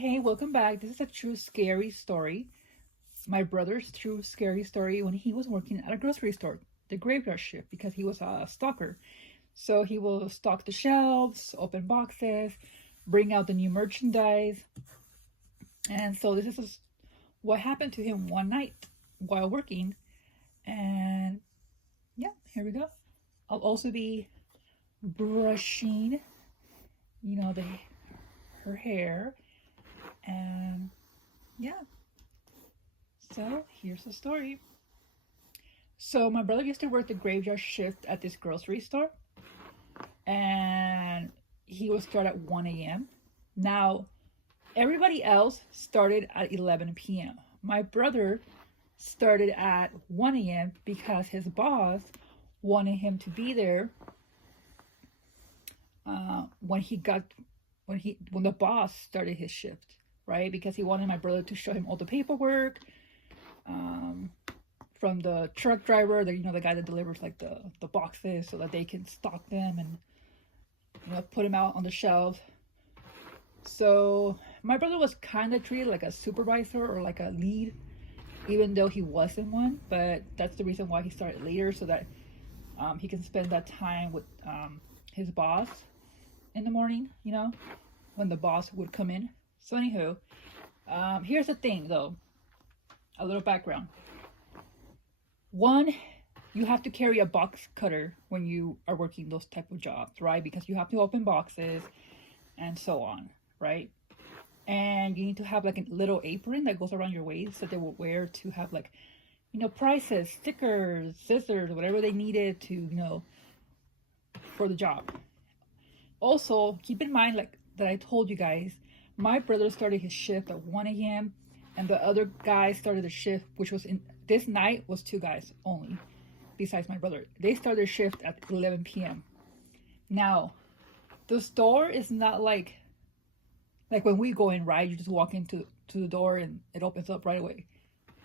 Hey, welcome back. This is a true scary story. My brother's true scary story when he was working at a grocery store, the graveyard shift, because he was a stalker. So he will stock the shelves, open boxes, bring out the new merchandise. And so this is what happened to him one night while working. And yeah, here we go. I'll also be brushing, the her hair. And yeah, so here's the story. So my brother used to work the graveyard shift at this grocery store, and he would start at 1 a.m. Now, everybody else started at 11 p.m. My brother started at 1 a.m. because his boss wanted him to be there when the boss started his shift, right? Because he wanted my brother to show him all the paperwork, from the truck driver, the guy that delivers like the boxes, so that they can stock them and put them out on the shelves. So my brother was kind of treated like a supervisor or like a lead, even though he wasn't one. But that's the reason why he started later, so that he can spend that time with his boss in the morning, when the boss would come in. So anywho, here's the thing though, a little background. One, you have to carry a box cutter when you are working those type of jobs, right? Because you have to open boxes and so on, right? And you need to have like a little apron that goes around your waist that they will wear to have like, prices, stickers, scissors, whatever they needed to, for the job. Also, keep in mind, like that I told you guys, my brother started his shift at 1 a.m. and the other guy started the shift, which was in this night was two guys only, besides my brother. They started their shift at 11 p.m. Now, the store is not like when we go in, right? You just walk into the door and it opens up right away.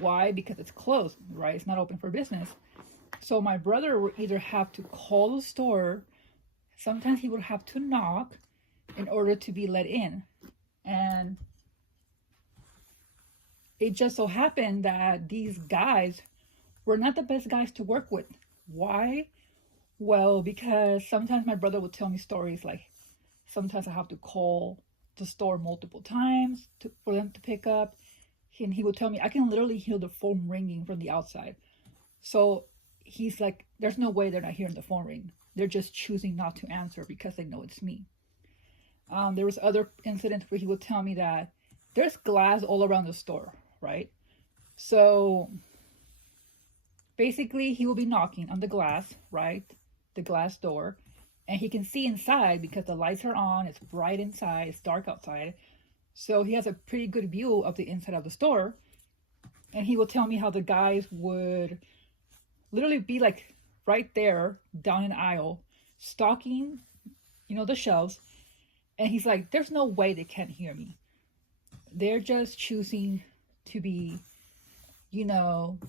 Why? Because it's closed, right? It's not open for business. So my brother would either have to call the store. Sometimes he would have to knock in order to be let in. And it just so happened that these guys were not the best guys to work with. Why? Well, because sometimes my brother would tell me stories like sometimes I have to call the store multiple times for them to pick up. And he would tell me I can literally hear the phone ringing from the outside. So he's like, there's no way they're not hearing the phone ring. They're just choosing not to answer because they know it's me. There was other incidents where he would tell me that there's glass all around the store, right? So basically he will be knocking on the glass, right? The glass door. And he can see inside because the lights are on. It's bright inside. It's dark outside. So he has a pretty good view of the inside of the store. And he will tell me how the guys would literally be like right there down an aisle, stocking, the shelves. And he's like, there's no way they can't hear me. They're just choosing to be, I don't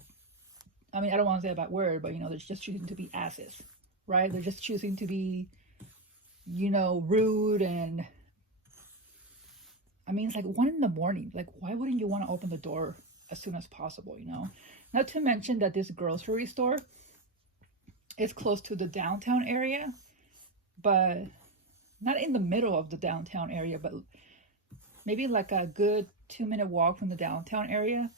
want to say a bad word, but, they're just choosing to be asses, right? They're just choosing to be, rude. And I mean, it's like 1 a.m. Like, why wouldn't you want to open the door as soon as possible, Not to mention that this grocery store is close to the downtown area, but not in the middle of the downtown area, but maybe like a good 2-minute walk from the downtown area.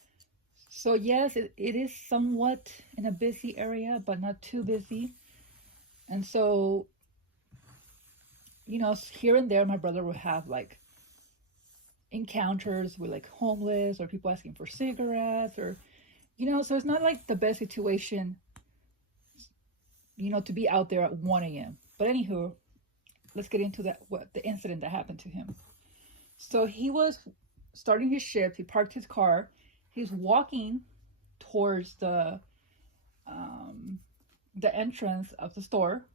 So yes, it is somewhat in a busy area, but not too busy. And so, here and there, my brother would have like encounters with like homeless or people asking for cigarettes or, so it's not like the best situation, to be out there at 1 a.m. But anywho, let's get into the incident that happened to him. So he was starting his shift. He parked his car. He's walking towards the entrance of the store,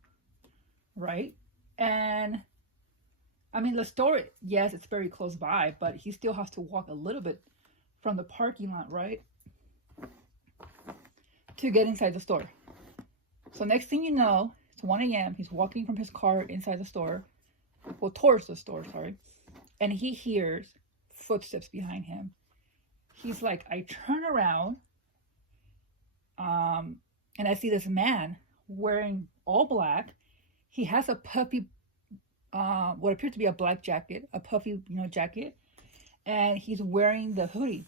right? And I mean, the store, yes, it's very close by, but he still has to walk a little bit from the parking lot, right, to get inside the store. So next thing you know, it's 1 a.m. He's walking from his car inside the store, well, towards the store, sorry, and he hears footsteps behind him. He's like, I turn around, and I see this man wearing all black. He has a puffy, what appears to be a black jacket, a puffy, jacket, and he's wearing the hoodie.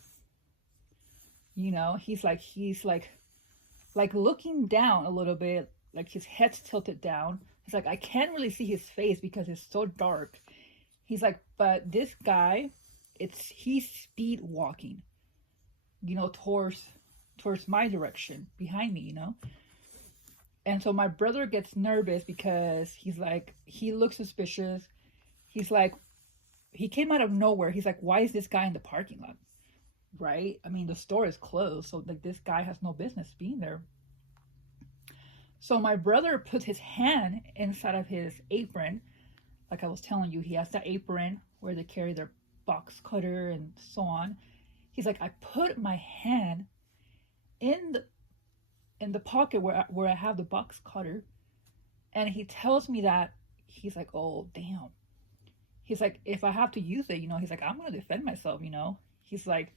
He's like looking down a little bit, like his head's tilted down. He's like, I can't really see his face because it's so dark. He's like, but this guy, he's speed walking, towards my direction, behind me, And so my brother gets nervous because he's like, he looks suspicious. He's like, he came out of nowhere. He's like, why is this guy in the parking lot? Right? I mean, the store is closed, so like this guy has no business being there. So my brother puts his hand inside of his apron. Like I was telling you, he has that apron where they carry their box cutter and so on. He's like, I put my hand in the pocket where I have the box cutter, and he tells me that he's like, oh damn. He's like, if I have to use it, he's like, I'm gonna defend myself, He's like,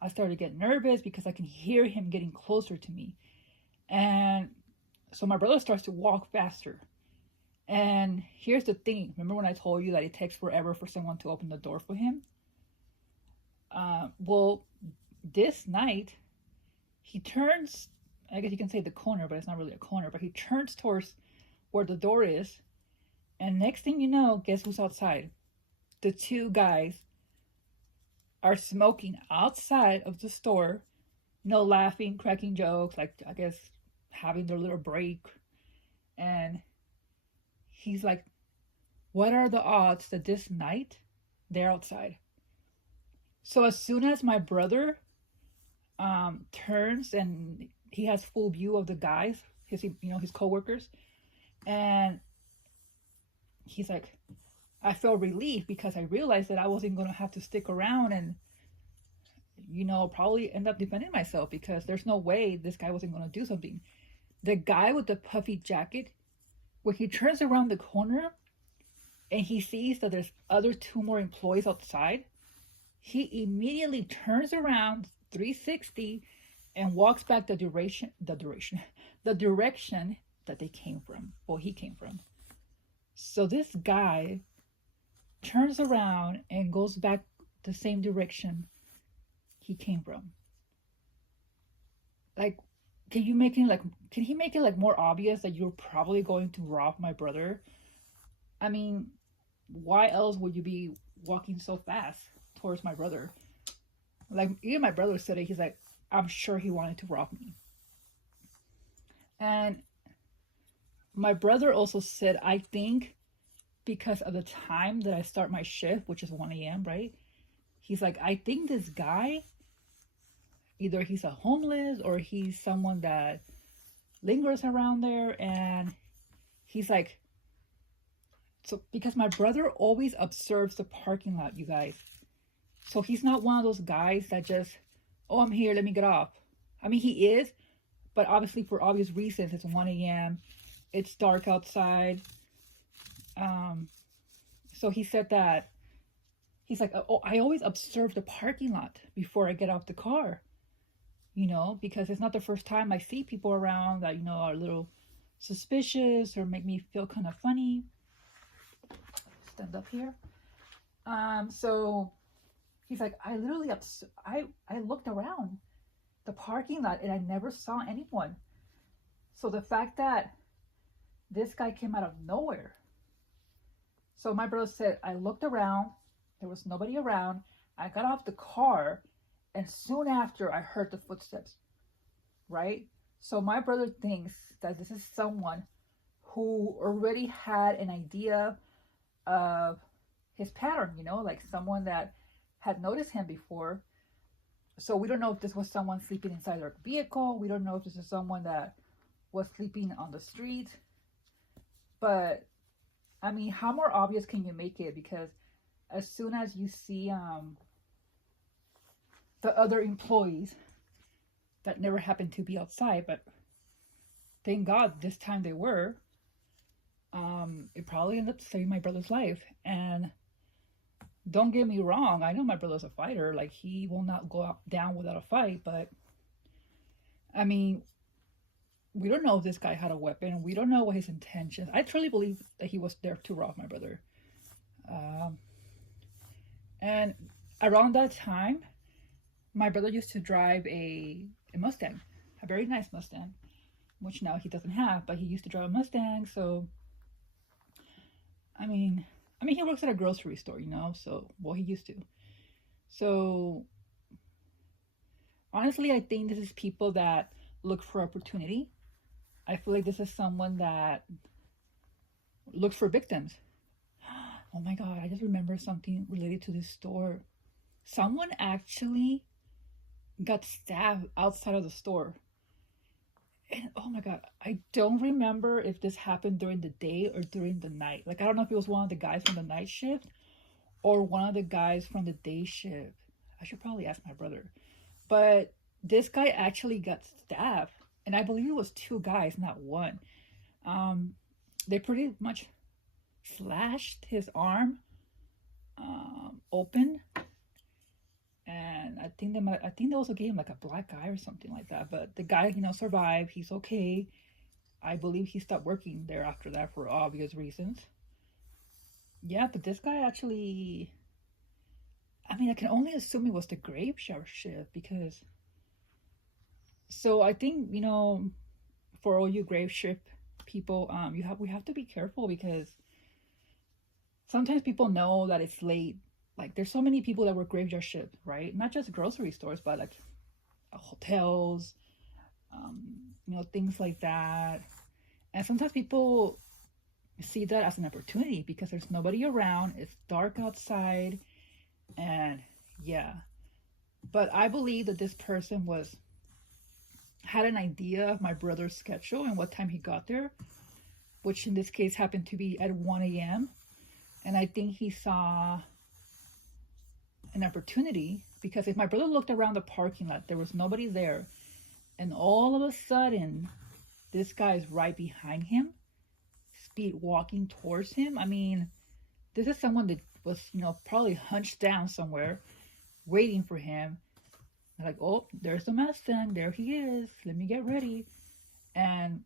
I started to get nervous because I can hear him getting closer to me. And so my brother starts to walk faster. And here's the thing. Remember when I told you that it takes forever for someone to open the door for him? Well, this night, he turns, I guess you can say the corner, but it's not really a corner, but he turns towards where the door is. And next thing you know, guess who's outside? The two guys are smoking outside of the store, laughing, cracking jokes, like I guess having their little break. And he's like, what are the odds that this night they're outside? So as soon as my brother turns and he has full view of the guys, his coworkers, and he's like, I felt relief because I realized that I wasn't going to have to stick around and, probably end up defending myself, because there's no way this guy wasn't going to do something. The guy with the puffy jacket, when he turns around the corner and he sees that there's other two more employees outside, he immediately turns around 360 and walks back the direction that they came from, or he came from. So this guy turns around and goes back the same direction he came from. Like, can he make it like more obvious that you're probably going to rob my brother? I mean, why else would you be walking so fast towards my brother? Like, even my brother said it. He's like, I'm sure he wanted to rob me. And my brother also said, I think because of the time that I start my shift, which is 1 a.m., right? He's like, I think this guy, either he's a homeless or he's someone that lingers around there. And he's like, so because my brother always observes the parking lot, you guys. So he's not one of those guys that just, oh, I'm here, let me get off. I mean, he is, but obviously for obvious reasons. It's 1 a.m. It's dark outside. So he said that, he's like, oh, I always observe the parking lot before I get off the car, because it's not the first time I see people around that, are a little suspicious or make me feel kind of funny. Stand up here. So he's like, I literally, I looked around the parking lot and I never saw anyone. So the fact that this guy came out of nowhere. So my brother said, I looked around, there was nobody around. I got off the car, and soon after I heard the footsteps, right? So my brother thinks that this is someone who already had an idea of his pattern, like someone that had noticed him before. So we don't know if this was someone sleeping inside their vehicle. We don't know if this is someone that was sleeping on the street. But I mean, how more obvious can you make it? Because as soon as you see the other employees that never happened to be outside, but thank God this time they were, it probably ended up saving my brother's life. And don't get me wrong, I know my brother's a fighter. Like, he will not go out down without a fight. But I mean, we don't know if this guy had a weapon. We don't know what his intentions. I truly believe that he was there to rob my brother. Um, and around that time, my brother used to drive a Mustang, a very nice Mustang, which now he doesn't have, but he used to drive a Mustang. So, I mean, he works at a grocery store, you know. So, well, he used to. So, honestly, I think this is people that look for opportunity. I feel like this is someone that looks for victims. Oh my God, I just remember something related to this store. Someone actually got stabbed outside of the store. And oh my God, I don't remember if this happened during the day or during the night. Like, I don't know if it was one of the guys from the night shift or one of the guys from the day shift. I should probably ask my brother. But this guy actually got stabbed. And I believe it was two guys, not one. They pretty much slashed his arm open, and I think they also gave him like a black eye or something like that. But the guy, you know, survived. He's okay. I believe he stopped working there after that for obvious reasons. Yeah, but this guy actually, I mean, I can only assume it was the graveyard shift because. So I think, you know, for all you grave shift people, we have to be careful because sometimes people know that it's late. Like, there's so many people that work graveyard shift, right? Not just grocery stores, but like hotels, you know, things like that. And sometimes people see that as an opportunity because there's nobody around, it's dark outside, and yeah. But I believe that this person had an idea of my brother's schedule and what time he got there, which in this case happened to be at 1 a.m. And I think he saw an opportunity because if my brother looked around the parking lot, there was nobody there. And all of a sudden, this guy is right behind him, speed walking towards him. I mean, this is someone that was, you know, probably hunched down somewhere waiting for him. Like, oh, there's the Mustang. There he is. Let me get ready. And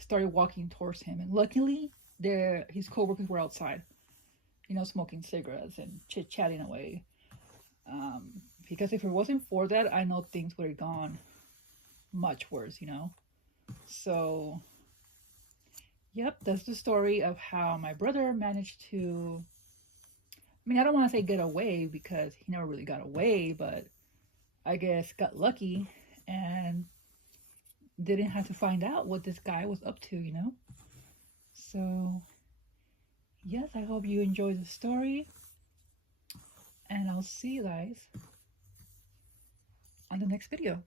started walking towards him. And luckily, his coworkers were outside, you know, smoking cigarettes and chit-chatting away. Because if it wasn't for that, I know things would have gone much worse, you know. So, yep, that's the story of how my brother managed to, I mean, I don't want to say get away because he never really got away, but I guess got lucky and didn't have to find out what this guy was up to, you know. So, yes, I hope you enjoyed the story. And I'll see you guys on the next video.